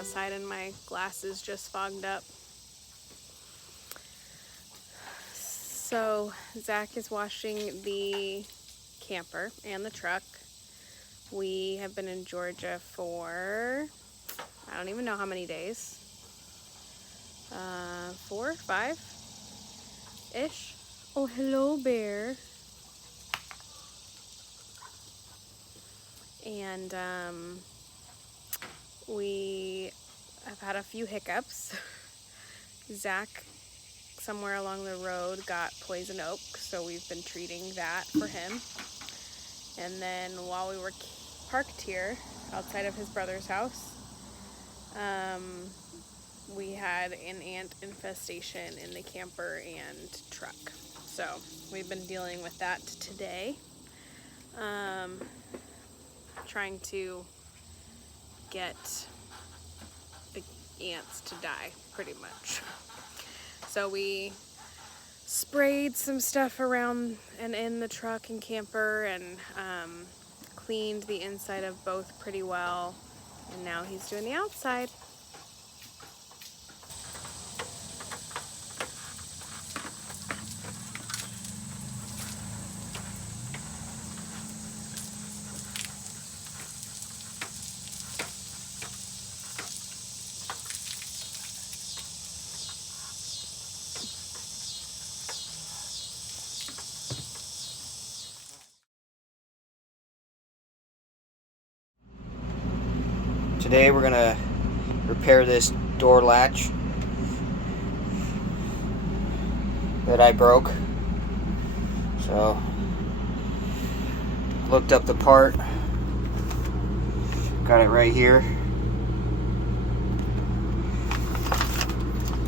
outside and my glasses just fogged up. So Zach is washing the camper and the truck. We have been in Georgia for, I don't even know how many days. 4, 5-ish. Oh, hello, bear. And we have had a few hiccups. Zach, somewhere along the road, got poison oak, so we've been treating that for him. And then while we were parked here outside of his brother's house, we had an ant infestation in the camper and truck. So we've been dealing with that today. Trying to get the ants to die, pretty much. So we sprayed some stuff around and in the truck and camper, and cleaned the inside of both pretty well. And now he's doing the outside. Today we're gonna repair this door latch that I broke. So looked up the part, got it right here.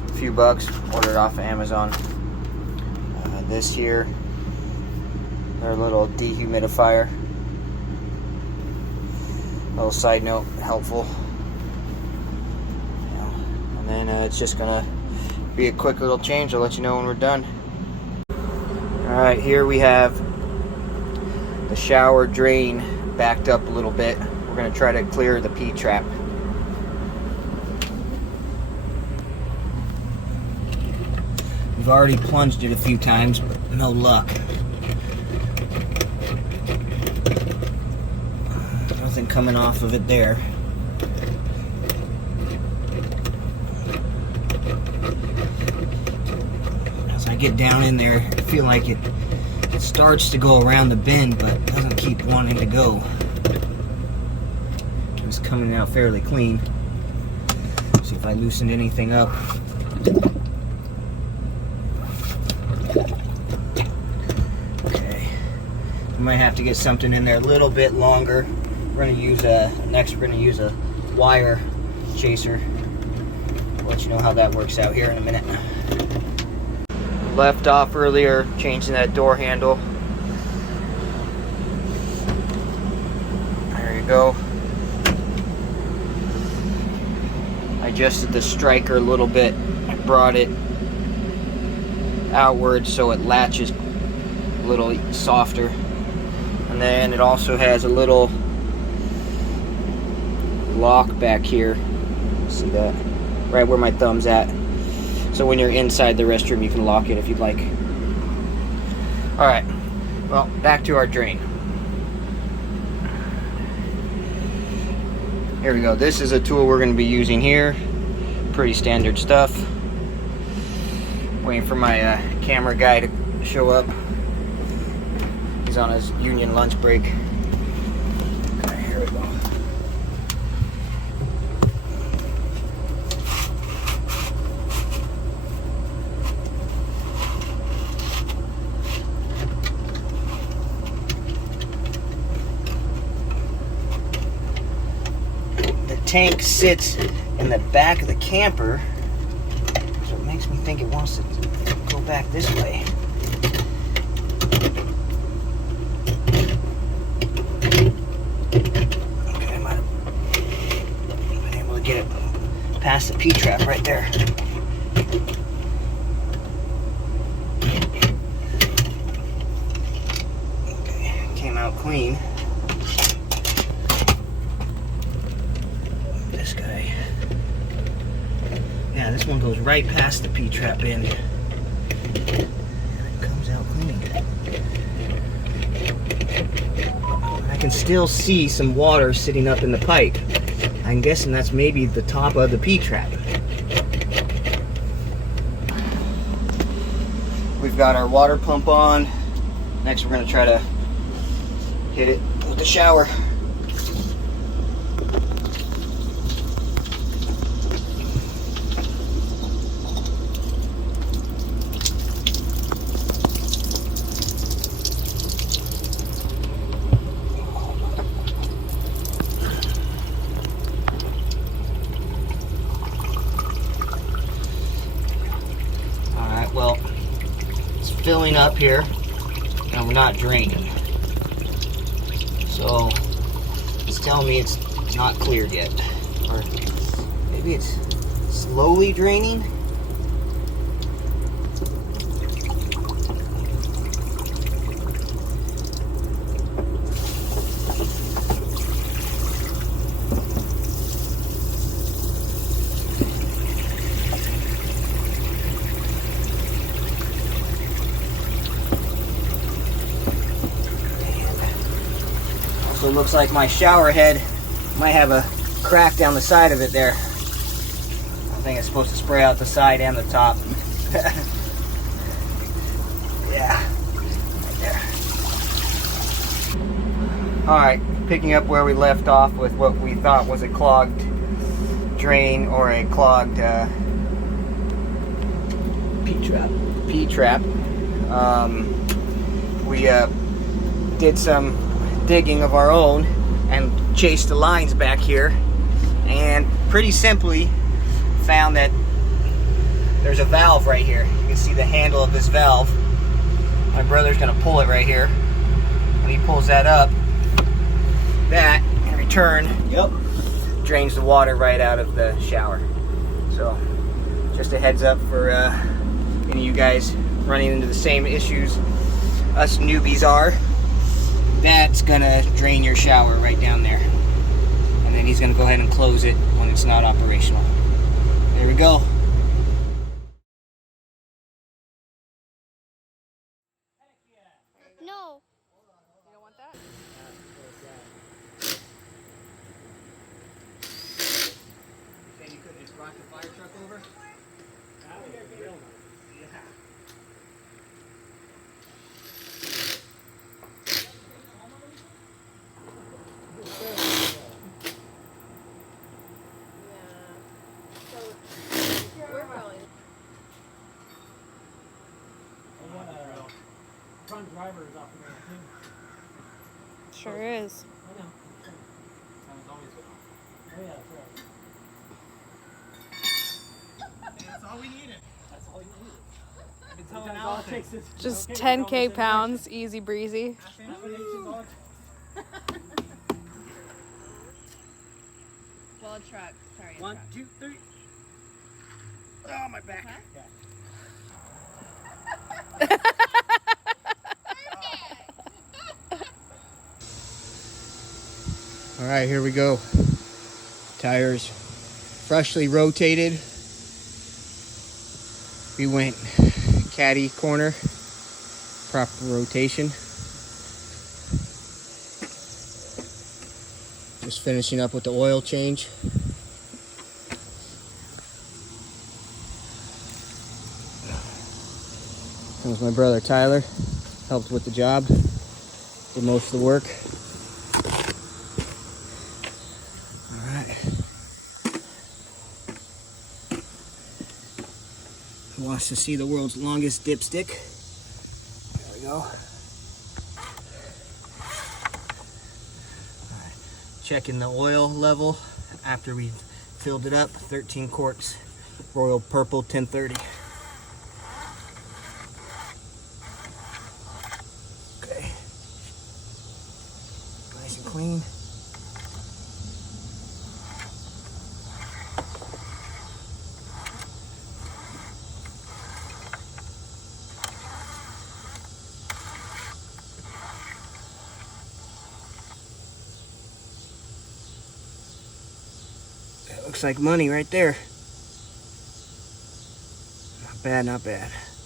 A few bucks, ordered off of Amazon. This here, their little dehumidifier. Little side note, helpful. And then it's just gonna be a quick little change. I'll let you know when we're done. Alright, here we have the shower drain backed up a little bit. We're gonna try to clear the P-trap. We've already plunged it a few times, but no luck. Nothing coming off of it there. As I get down in there, I feel like it starts to go around the bend, but doesn't keep wanting to go. It's coming out fairly clean. See if I loosened anything up. Okay. I might have to get something in there a little bit longer. We're going to use next we're going to use a wire chaser. I'll let you know how that works out here in a minute. Left off earlier, changing that door handle. There you go. I adjusted the striker a little bit. I brought it outward so it latches a little softer. And then it also has a little lock back here. See that? Right where my thumb's at. So when you're inside the restroom, you can lock it if you'd like. Alright, well, back to our drain. Here we go. This is a tool we're going to be using here. Pretty standard stuff. Waiting for my camera guy to show up. He's on his union lunch break. Okay, here we go. Tank sits in the back of the camper, so it makes me think it wants to go back this way. Okay, I might have been able to get it past the P-trap right there. Okay, came out clean. This guy Yeah, this one goes right past the P-trap end. And it comes out clean. I can still see some water sitting up in the pipe. I'm guessing that's maybe the top of the P-trap. We've got our water pump on. Next, we're going to try to hit it with the shower. Alright, well, it's filling up here, and we're not draining. So, it's telling me it's not cleared yet. Or maybe it's slowly draining? So it looks like my shower head might have a crack down the side of it there. I think it's supposed to spray out the side and the top. Yeah, right there. Alright, picking up where we left off with what we thought was a clogged drain or a clogged P-trap. We did some digging of our own and chased the lines back here, and pretty simply found that there's a valve right here. You can see the handle of this valve. My brother's gonna pull it right here. When he pulls that up, that in return drains the water right out of the shower. So just a heads up for any of you guys running into the same issues us newbies are. That's gonna drain your shower right down there. And then he's gonna go ahead and close it when it's not operational. There we go. No. You don't want that? You you couldn't just brought the fire truck over? That would be real nice. Yeah. Front driver is off the ground too. Sure is. I know. And it's always oh yeah, that's right. That's all we needed. That's all you needed. Sometimes all it takes is Just 10K pounds, easy breezy. Well, truck. Sorry. 1, 2, 3. Oh, my back. Huh? Yeah. All right, here we go. Tires freshly rotated. We went caddy corner, proper rotation. Just finishing up with the oil change. That was my brother Tyler, helped with the job, did most of the work. Who wants to see the world's longest dipstick? There we go. Right. Checking the oil level after we filled it up. 13 quarts, Royal Purple 1030. Okay. Nice and clean. That looks like money right there. Not bad, not bad.